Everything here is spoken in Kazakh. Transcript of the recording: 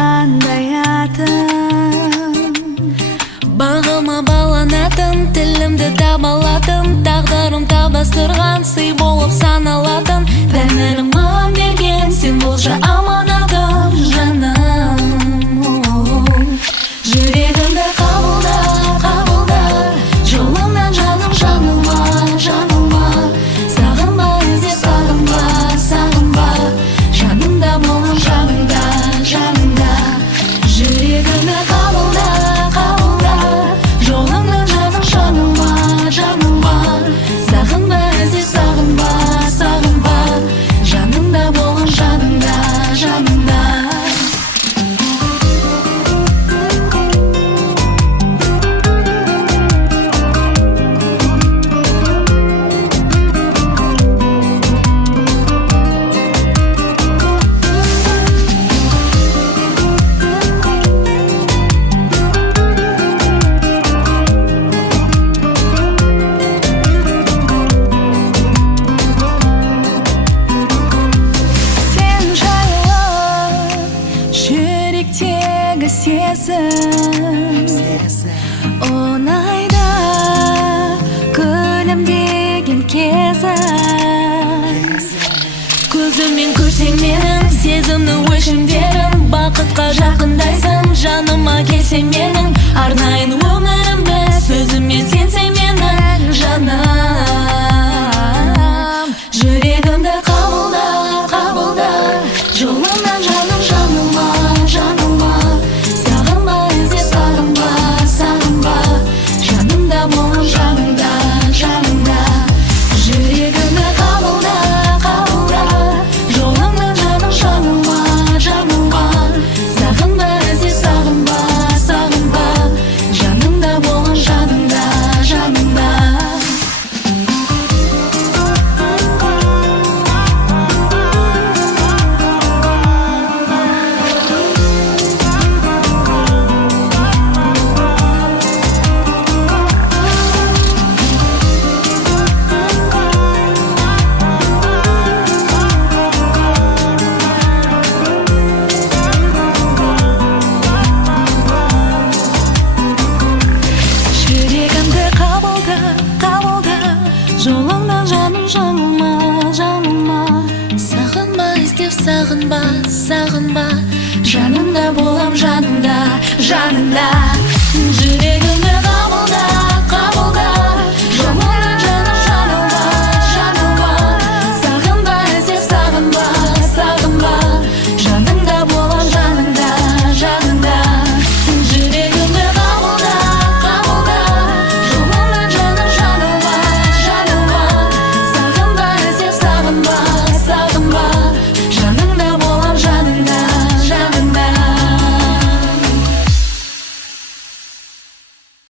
қандай атың? Бағыма баланатын, тілімді таба алатын, тағдырым табастырған, сый болып саналатын. Тәңірім маған берген, сен болшы аманатым, жаным. Жүрегімді қабылда, қабылда, жолыңнан жаным жаңылма, жаңылма. Сағынба, ізде сағынба, сағынба, жанымда болам, жаныңда, жаныңда. Жүрегімді қабылда, қабылда, жолыңнан жаным жаңылма, жаңылма. Сағынба, ізде сағынба, сағынба, жанымда болам, жаныңда, жаныңда. Жүректегі сезім оңайда күлімдеген кезім. Көзіммен көрсең менің сезімнің өлшемдерін, бақытқа жақындайсың, жаныма келсең менің. Арнайын өмірімді сөзіме сенсең менің жаным. Жүрегімді қабылда, қабылда, жолыңнан жаным жаңылма, жаңылма. Сағынба, ізде сағынба, сағынба, жанымда болам, жаныңда, жаныңда. Жүрегімді қабылда, қабылда, жолыңнан жаным жаңылма, жаңылма. Сағынба, ізде сағынба, сағынба, жанымда болам, жаныңда, жаныңда. Жүрегімді қабылда, қабылда, жолыңнан жаным жаңылма, жаңылма. Сағынба, іздеп сағынба, сағынба, Жанымда болам,